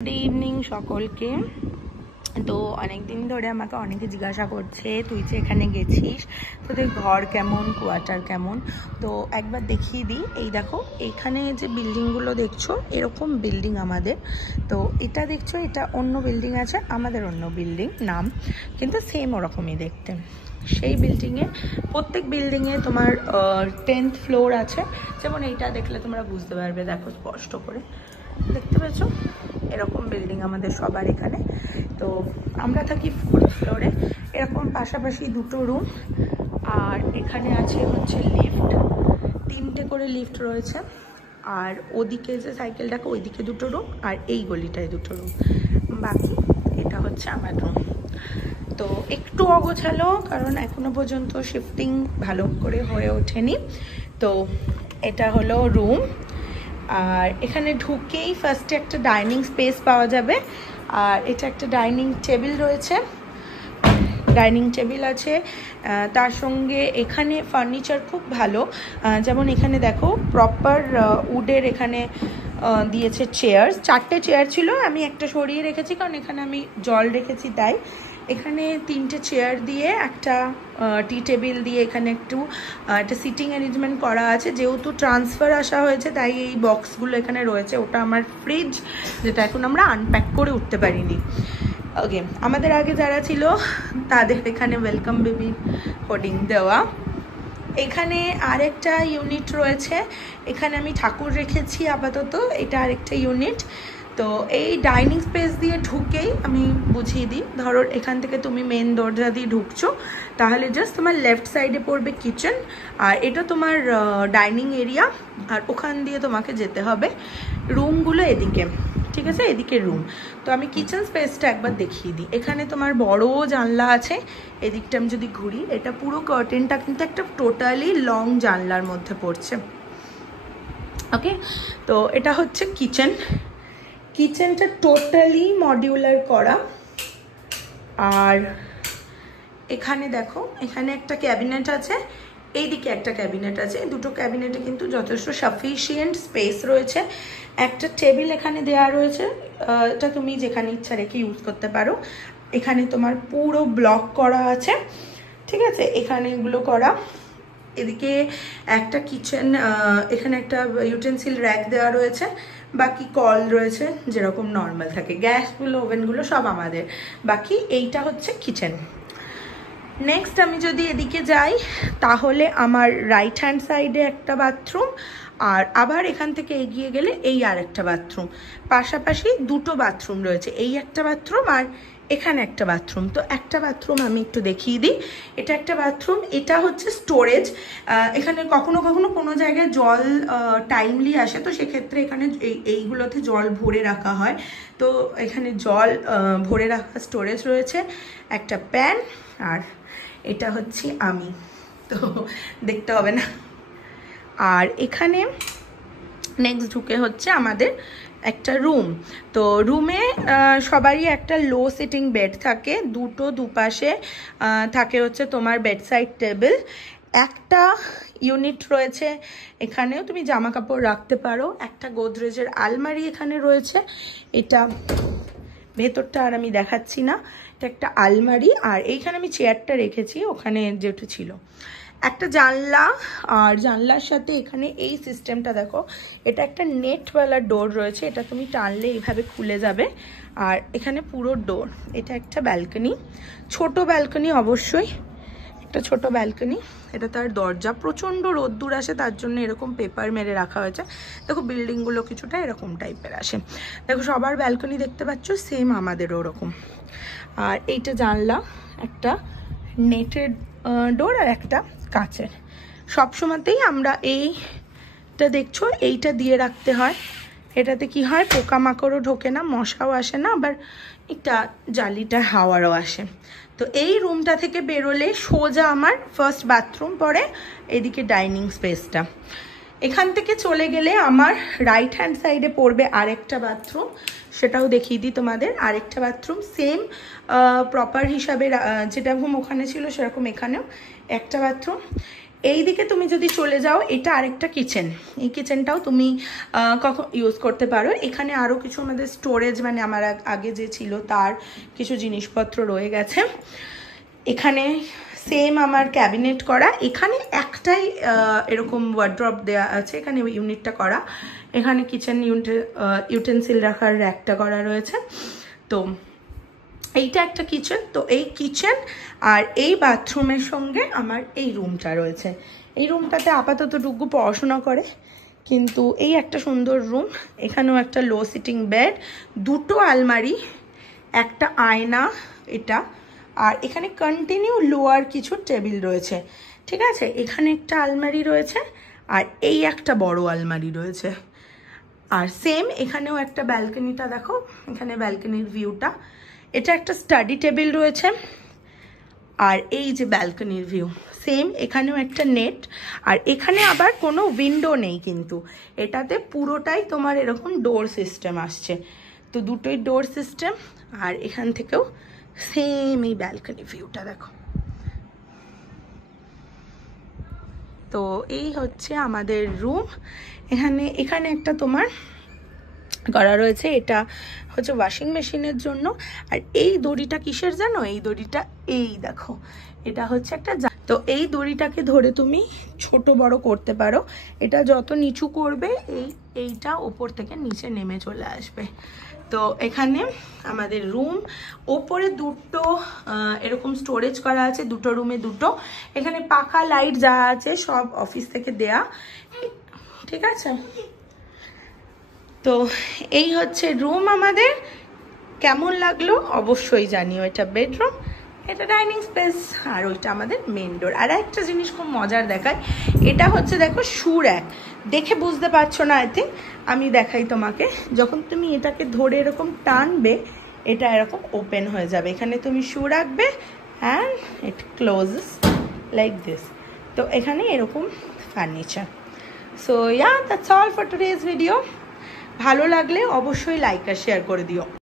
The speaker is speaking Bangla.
গুড ইভিনিং সকলকে। তো অনেক দিন ধরে আমাকে অনেকে জিজ্ঞাসা করছে তুই যে এখানে গেছিস তোদের ঘর কেমন, কোয়ার্টার কেমন। তো একবার দেখিয়ে দিই। এই দেখো এখানে যে বিল্ডিংগুলো দেখছো এরকম বিল্ডিং আমাদের। তো এটা দেখছো এটা অন্য বিল্ডিং আছে, আমাদের অন্য বিল্ডিং নাম, কিন্তু সেম ওরকমই দেখতে। সেই বিল্ডিংয়ে প্রত্যেক বিল্ডিংয়ে তোমার 10th ফ্লোর আছে। যেমন এইটা দেখলে তোমরা বুঝতে পারবে, দেখো স্পষ্ট করে দেখতে পেয়েছো, এরকম বিল্ডিং আমাদের সবার এখানে। তো আমরা থাকি 4th ফ্লোরে। এরকম পাশাপাশি দুটো রুম, আর এখানে আছে হচ্ছে লিফট, 3টে করে লিফট রয়েছে। আর ওদিকে যে সাইকেলটাকে ওইদিকে দুটো রুম, আর এই গলিটায় দুটো রুম, বাকি এটা হচ্ছে আমার রুম। তো একটু অগোছালো, কারণ এখনো পর্যন্ত শিফটিং ভালো করে হয়ে ওঠেনি। তো এটা হলো রুম। আর এখানে ঢুকেই ফার্স্টে একটা ডাইনিং স্পেস পাওয়া যাবে। আর এটা একটা ডাইনিং টেবিল রয়েছে, ডাইনিং টেবিল আছে। তার সঙ্গে এখানে ফার্নিচার খুব ভালো। যেমন এখানে দেখো প্রপার উডের এখানে দিয়েছে চেয়ার। 4টে চেয়ার ছিল, আমি একটা সরিয়ে রেখেছি কারণ এখানে আমি জল রেখেছি তাই। এখানে 3টে চেয়ার দিয়ে একটা টি টেবিল দিয়ে এখানে একটা সিটিং অ্যারেঞ্জমেন্ট করা আছে। যেহেতু ট্রান্সফার আসা হয়েছে তাই এই বক্সগুলো এখানে রয়েছে। ওটা আমার ফ্রিজ, যেটা এখন আমরা আনপ্যাক করে উঠতে পারিনি। ওকে, আমাদের আগে যারা ছিল তাদের এখানে ওয়েলকাম বেবি হোর্ডিং দেওয়া। এখানে আরেকটা ইউনিট রয়েছে, এখানে আমি ঠাকুর রেখেছি আপাতত, এটা আরেকটা ইউনিট। তো এই ডাইনিং স্পেস দিয়ে ঢুকেই আমি বুঝিয়ে দিই, ধরো এখান থেকে তুমি মেন দরজা দিয়ে ঢুকছো, তাহলে জাস্ট তোমার লেফট সাইডে পড়বে কিচেন, আর এটা তোমার ডাইনিং এরিয়া। আর ওখান দিয়ে তোমাকে যেতে হবে রুমগুলো এদিকে, ঠিক আছে, এদিকে রুম। তো আমি কিচেন স্পেসটা একবার দেখিয়ে দিই। এখানে তোমার বড় জানলা আছে, এদিকটা আমি যদি ঘুরি, এটা পুরো কার্টেনটা কিন্তু একটা টোটালি লং জানলার মধ্যে পড়ছে। ওকে, তো এটা হচ্ছে কিচেন। কিচেনটা টোটালি মডিউলার করা। আর এখানে দেখো এখানে একটা ক্যাবিনেট আছে, এইদিকে একটা ক্যাবিনেট আছে। দুটো ক্যাবিনেটে কিন্তু যথেষ্ট সাফিসিয়েন্ট স্পেস রয়েছে। একটা টেবিল এখানে দেওয়া রয়েছে, এটা তুমি যেখানে ইচ্ছা রেখে ইউজ করতে পারো। এখানে তোমার পুরো ব্লক করা আছে, ঠিক আছে, এখানে এগুলো করা। এদিকে একটা কিচেন, এখানে একটা ইউটেন্সিল র্যাক দেওয়া রয়েছে, বাকি কল রয়েছে যেরকম নর্মাল থাকে, গ্যাসগুলো ওভেনগুলো সব আমাদের। বাকি এইটা হচ্ছে কিচেন। নেক্সট আমি যদি এদিকে যাই, তাহলে আমার রাইট হ্যান্ড সাইডে একটা বাথরুম, আর আবার এখান থেকে এগিয়ে গেলে এই আর একটা বাথরুম। পাশাপাশি দুটো বাথরুম রয়েছে, এই একটা বাথরুম আর এখানে একটা বাথরুম। তো একটা বাথরুম আমি একটু দেখিয়ে দিই। এটা একটা বাথরুম, এটা হচ্ছে স্টোরেজ। এখানে কখনো কখনো কোনো জায়গায় জল টাইমলি আসে, তো সেক্ষেত্রে এখানে এইগুলোতে জল ভরে রাখা হয়। তো এখানে জল ভরে রাখা স্টোরেজ রয়েছে, একটা প্যান, আর এটা হচ্ছে আমি, তো দেখতে হবে না। আর এখানে নেক্সট ঢুকে হচ্ছে আমাদের একটা রুম। তো রুমে সবারই একটা লো সিটিং বেড থাকে, দুটো দুপাশে থাকে হচ্ছে তোমার বেডসাইড টেবিল। একটা ইউনিট রয়েছে, এখানেও তুমি জামা কাপড় রাখতে পারো। একটা গোদরেজের আলমারি এখানে রয়েছে, এটা ভেতরটা আর আমি দেখাচ্ছি না, এটা একটা আলমারি। আর এইখানে আমি চেয়ারটা রেখেছি, ওখানে যেটা ছিল। একটা জানলা, আর জানলার সাথে এখানে এই সিস্টেমটা দেখো, এটা একটা নেটওয়ালা ডোর রয়েছে, এটা তুমি টানলে এইভাবে খুলে যাবে। আর এখানে পুরো ডোর। এটা একটা ব্যালকনি, ছোট ব্যালকনি, অবশ্যই একটা ছোট ব্যালকনি। এটা তার দরজা, প্রচণ্ড রোদ্দুর আসে তার জন্য এরকম পেপার মেরে রাখা হয়েছে। দেখো বিল্ডিংগুলো কিছুটা এরকম টাইপের আসে। দেখো সবার ব্যালকনি দেখতে পাচ্ছ, সেম আমাদেরও ওরকম। আর এইটা জানলা, একটা নেটের ডোর আর একটা কাচের। সবসময়তেই আমরা এইটা দেখছো এইটা দিয়ে রাখতে হয়। এটাতে কি হয়, পোকামাকড়ও ঢোকে না, মশাও আসে না, আবার একটা জালিটা হাওয়ারও আসে। তো এই রুমটা থেকে বেরোলে সোজা আমার ফার্স্ট বাথরুম পড়ে, এদিকে ডাইনিং স্পেসটা। এখান থেকে চলে গেলে আমার রাইট হ্যান্ড সাইডে পড়বে আরেকটা বাথরুম, সেটাও দেখিয়ে দিই তোমাদের। আরেকটা বাথরুম সেম প্রপার হিসাবে যেরকম ওখানে ছিল সেরকম এখানেও একটা বাথরুম। এই দিকে তুমি যদি চলে যাও, এটা আরেকটা কিচেন। এই কিচেনটাও তুমি কখন ইউজ করতে পারো। এখানে আরও কিছু আমাদের স্টোরেজ, মানে আমার আগে যে ছিল তার কিছু জিনিসপত্র রয়ে গেছে। এখানে সেম আমার ক্যাবিনেট করা, এখানে একটাই এরকম ওয়ার্ড্রপ দেওয়া আছে, এখানে ইউনিটটা করা। এখানে কিচেন ইউটেন্সিল রাখার র্যাকটা করা রয়েছে। তো এইটা একটা কিচেন। তো এই কিচেন আর এই বাথরুমের সঙ্গে আমার এই রুমটা রয়েছে। এই রুমটাতে আপাতত ডুগু পড়াশোনা করে, কিন্তু এই একটা সুন্দর রুম। এখানেও একটা লো সিটিং বেড, দুটো আলমারি, একটা আয়না এটা, আর এখানে কন্টিনিউ লোয়ার কিছু টেবিল রয়েছে, ঠিক আছে। এখানে একটা আলমারি রয়েছে, আর এই একটা বড় আলমারি রয়েছে। আর সেম এখানেও একটা ব্যালকনিটা দেখো, এখানে ব্যালকনির ভিউটা। এটা একটা স্টাডি টেবিল রয়েছে, আর এই যে ব্যালকনির ভিউ সেম। এখানেও একটা নেট, আর এখানে আবার কোনো উইন্ডো নেই, কিন্তু এটাতে পুরোটাই তোমার এরকম ডোর সিস্টেম আসছে। তো দুটোই ডোর সিস্টেম। আর এখান থেকেও সেম এই ব্যালকনি ভিউটা দেখো। তো এই হচ্ছে আমাদের রুম। এখানে একটা তোমার করা রয়েছে, এটা হচ্ছে ওয়াশিং মেশিনের জন্য। আর এই দড়িটা কিসের জানো? এই দড়িটা এই দেখো, এটা হচ্ছে একটা, তো এই দড়িটাকে ধরে তুমি ছোট বড় করতে পারো। এটা যত নিচু করবে এইটা ওপর থেকে নিচে নেমে চলে আসবে। তো এখানে আমাদের রুম, ওপরে দুটো এরকম স্টোরেজ করা আছে, দুটো রুমে দুটো। এখানে পাখা লাইট যা আছে সব অফিস থেকে দেয়া, ঠিক আছে। তো এই হচ্ছে রুম আমাদের। কেমন লাগলো অবশ্যই জানিও। এটা বেডরুম, এটা ডাইনিং স্পেস, আর ওইটা আমাদের মেন ডোর। আর একটা জিনিস খুব মজার দেখায়, এটা হচ্ছে দেখো শু র্যাক। দেখে বুঝতে পারছো না আই থিঙ্ক, আমি দেখাই তোমাকে। যখন তুমি এটাকে ধরে এরকম টানবে, এটা এরকম ওপেন হয়ে যাবে। এখানে তুমি শু রাখবে and it clauses like this. তো এখানে এরকম furniture. So yeah, that's all for today's video. ভালো লাগলে অবশ্যই লাইক আর শেয়ার করে দিও।